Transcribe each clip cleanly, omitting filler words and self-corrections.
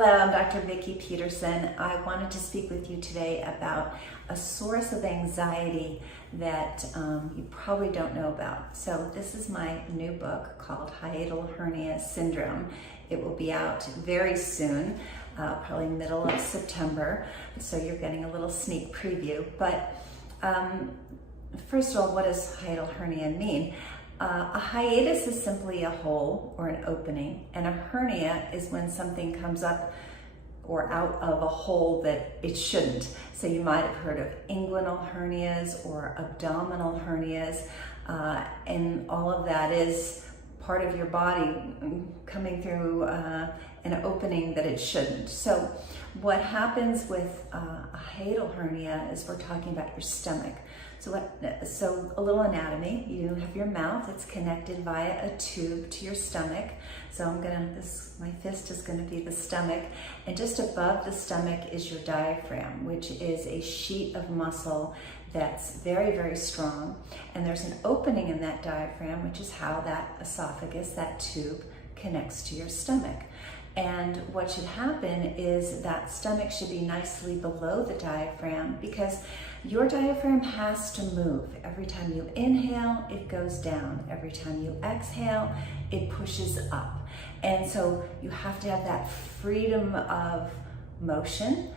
Hello, I'm Dr. Vikki Petersen. I wanted to speak with you today about a source of anxiety that you probably don't know about. So this is my new book called Hiatal Hernia Syndrome. It will be out very soon, probably middle of September, so you're getting a little sneak preview. But first of all, what does hiatal hernia mean? A hiatus is simply a hole or an opening, and a hernia is when something comes up or out of a hole that it shouldn't. So you might have heard of inguinal hernias or abdominal hernias, and all of that is part of your body coming through an opening that it shouldn't. So what happens with a hiatal hernia is we're talking about your stomach. So a little anatomy. You have your mouth. It's connected via a tube to your stomach. So my fist is going to be the stomach, and just above the stomach is your diaphragm, which is a sheet of muscle that's very, very strong. And there's an opening in that diaphragm, which is how that esophagus, that tube, connects to your stomach. And what should happen is that stomach should be nicely below the diaphragm, because your diaphragm has to move. Every time you inhale, it goes down. Every time you exhale, it pushes up. And so you have to have that freedom of motion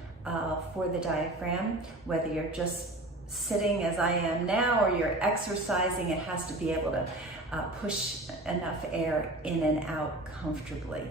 for the diaphragm, whether you're just sitting as I am now or you're exercising. It has to be able to push enough air in and out comfortably.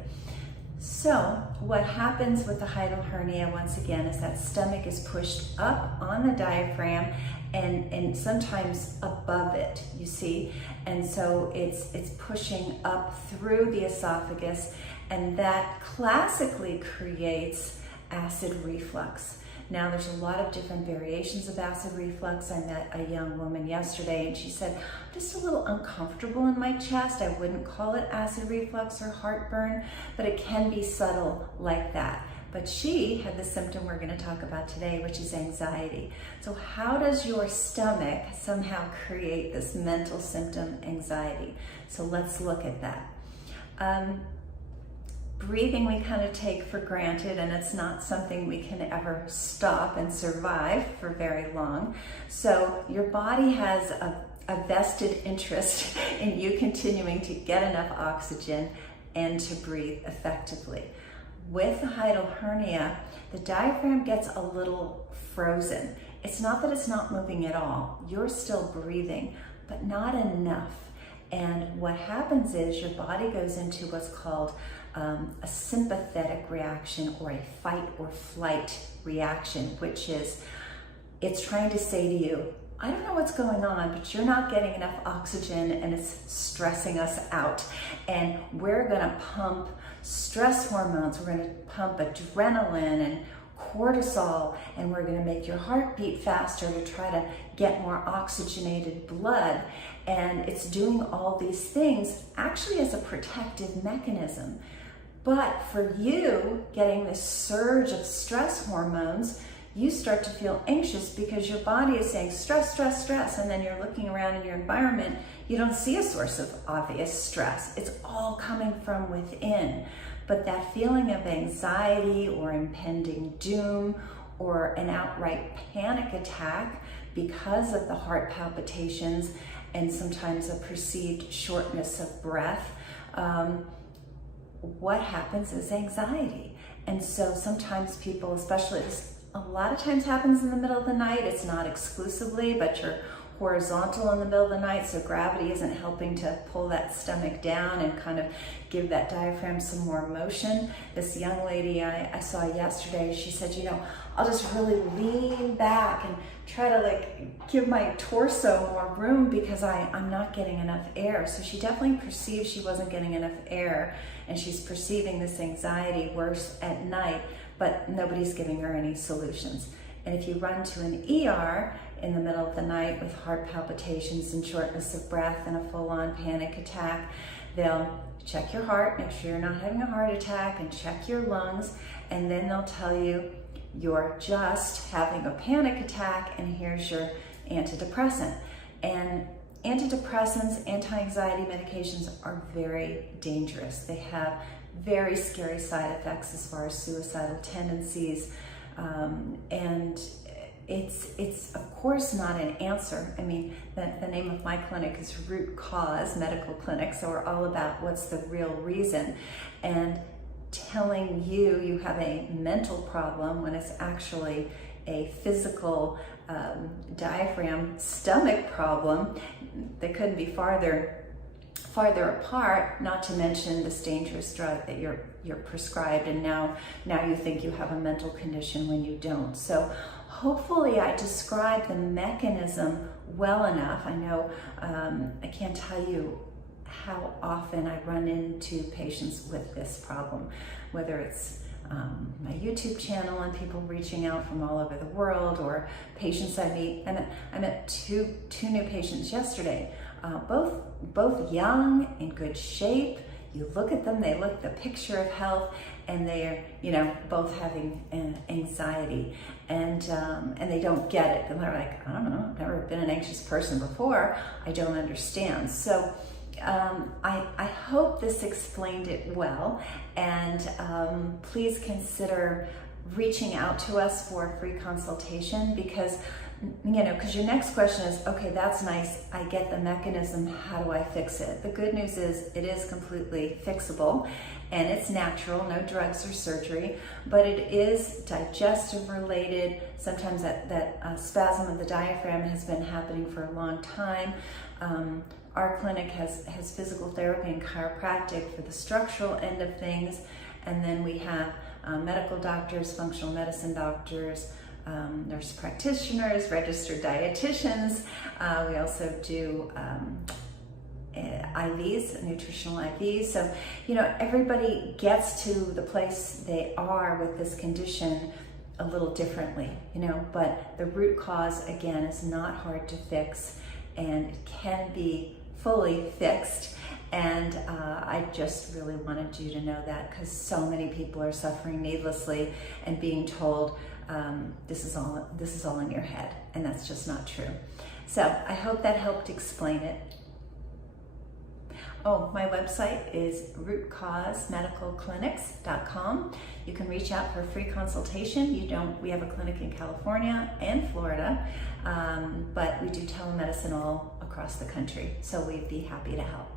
So what happens with the hiatal hernia, once again, is that stomach is pushed up on the diaphragm and sometimes above it, you see. And so it's pushing up through the esophagus, and that classically creates acid reflux. Now, there's a lot of different variations of acid reflux. I met a young woman yesterday, and she said, I'm just a little uncomfortable in my chest. I wouldn't call it acid reflux or heartburn, but it can be subtle like that. But she had the symptom we're going to talk about today, which is anxiety. So how does your stomach somehow create this mental symptom, anxiety? So let's look at that. Breathing we kind of take for granted, and it's not something we can ever stop and survive for very long. So your body has a vested interest in you continuing to get enough oxygen and to breathe effectively. With the hiatal hernia, the diaphragm gets a little frozen. It's not that it's not moving at all. You're still breathing, but not enough. And what happens is your body goes into what's called a sympathetic reaction, or a fight or flight reaction, which is it's trying to say to you, I don't know what's going on, but you're not getting enough oxygen and it's stressing us out. And we're going to pump stress hormones, we're going to pump adrenaline and cortisol, and we're going to make your heart beat faster to try to get more oxygenated blood. And it's doing all these things actually as a protective mechanism. But for you, getting this surge of stress hormones, you start to feel anxious because your body is saying stress, stress, stress, and then you're looking around in your environment, you don't see a source of obvious stress. It's all coming from within. But that feeling of anxiety or impending doom or an outright panic attack because of the heart palpitations and sometimes a perceived shortness of breath, what happens is anxiety. And so sometimes people, especially this a lot of times happens in the middle of the night. It's not exclusively, but you're horizontal in the middle of the night, so gravity isn't helping to pull that stomach down and kind of give that diaphragm some more motion. This young lady I saw yesterday, she said, I'll just really lean back and try to give my torso more room because I'm not getting enough air. So she definitely perceived she wasn't getting enough air, and she's perceiving this anxiety worse at night, but nobody's giving her any solutions. And if you run to an ER in the middle of the night with heart palpitations and shortness of breath and a full-on panic attack, they'll check your heart, make sure you're not having a heart attack, and check your lungs, and then they'll tell you you're just having a panic attack, and here's your antidepressant. And antidepressants, anti-anxiety medications are very dangerous. They have very scary side effects as far as suicidal tendencies, and it's of course not an answer. I mean, the name of my clinic is Root Cause Medical Clinic, so we're all about what's the real reason, and telling you have a mental problem when it's actually a physical diaphragm stomach problem. They couldn't be farther apart, not to mention this dangerous drug that you're prescribed, and now you think you have a mental condition when you don't. So hopefully I described the mechanism well enough. I know I can't tell you how often I run into patients with this problem, whether it's my YouTube channel and people reaching out from all over the world, or patients I meet. And I met two new patients yesterday, both young, in good shape. You look at them, they look the picture of health, and they're both having anxiety, and they don't get it. And they're like, I don't know, I've never been an anxious person before. I don't understand. So I hope this explained it well, and please consider reaching out to us for a free consultation, because your next question is, okay, that's nice, I get the mechanism, how do I fix it? The good news is it is completely fixable, and it's natural, no drugs or surgery, but it is digestive related. Sometimes that spasm of the diaphragm has been happening for a long time. Our clinic has physical therapy and chiropractic for the structural end of things, and then we have medical doctors, functional medicine doctors, nurse practitioners, registered dietitians. We also do IVs, nutritional IVs. So, everybody gets to the place they are with this condition a little differently, but the root cause, again, is not hard to fix, and it can be fully fixed. And I just really wanted you to know that, because so many people are suffering needlessly and being told this is all in your head, and that's just not true. So I hope that helped explain it. Oh, my website is rootcausemedicalclinics.com. You can reach out for a free consultation. We have a clinic in California and Florida, but we do telemedicine all across the country, so we'd be happy to help.